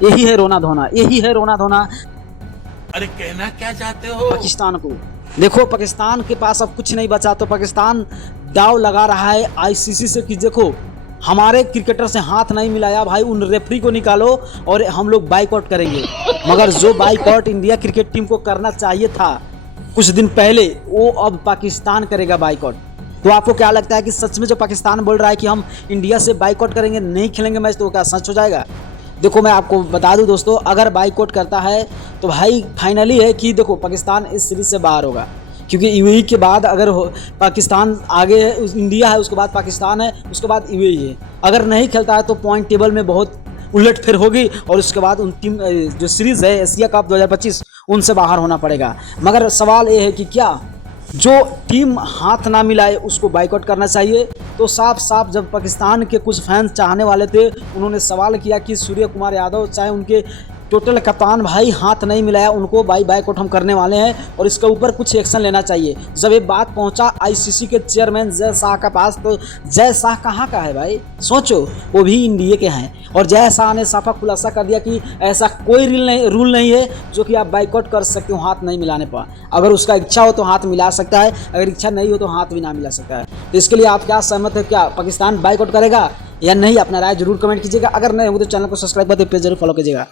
यही है रोना धोना, यही है रोना धोना अरे कहना क्या चाहते हो? पाकिस्तान को। देखो पाकिस्तान के पास अब कुछ नहीं बचा, तो पाकिस्तान दाव लगा रहा है आईसीसी से कि देखो हमारे क्रिकेटर से हाथ नहीं मिलाया भाई, उन रेफरी को निकालो और हम लोग बाइकआउट करेंगे। मगर जो बाइकआउट इंडिया क्रिकेट टीम को करना चाहिए था कुछ दिन पहले, वो अब पाकिस्तान करेगा बाइकआउट। तो आपको क्या लगता है कि सच में जो पाकिस्तान बोल रहा है कि हम इंडिया से बाइकआउट करेंगे, नहीं खेलेंगे मैच, तो क्या सच हो जाएगा? देखो मैं आपको बता दूं दोस्तों, अगर बाइकआउट करता है तो भाई फाइनली है कि देखो पाकिस्तान इस सीरीज से बाहर होगा, क्योंकि यूएई के बाद अगर पाकिस्तान आगे है, इंडिया है, उसके बाद पाकिस्तान है, उसके बाद यूएई है। अगर नहीं खेलता है तो पॉइंट टेबल में बहुत उलटफेर होगी और उसके बाद उन टीम जो सीरीज़ है एशिया कप 2025 उनसे बाहर होना पड़ेगा। मगर सवाल ये है कि क्या जो टीम हाथ ना मिलाए उसको बाइकआउट करना चाहिए? तो साफ साफ जब पाकिस्तान के कुछ फैंस चाहने वाले थे, उन्होंने सवाल किया कि सूर्य कुमार यादव चाहे उनके टोटल कप्तान भाई हाथ नहीं मिलाया, उनको बाइकआउट हम करने वाले हैं और इसके ऊपर कुछ एक्शन लेना चाहिए। जब ये बात पहुंचा आईसीसी के चेयरमैन जय शाह के पास, तो जय शाह कहाँ का है भाई, सोचो, वो भी इंडिया के हैं। और जय शाह ने साफा खुलासा कर दिया कि ऐसा कोई रूल नहीं है जो कि आप बाइकआउट कर सकते हो हाथ नहीं मिलाने पर। अगर उसका इच्छा हो तो हाथ मिला सकता है, अगर इच्छा नहीं हो तो हाथ भी ना मिला सकता है। तो इसके लिए आप क्या सहमत है? क्या पाकिस्तान बाइकआउट करेगा या नहीं? अपना राय जरूर कमेंट कीजिएगा। अगर नहीं हो तो चैनल को सब्सक्राइब करके पेज जरूर फॉलो कीजिएगा।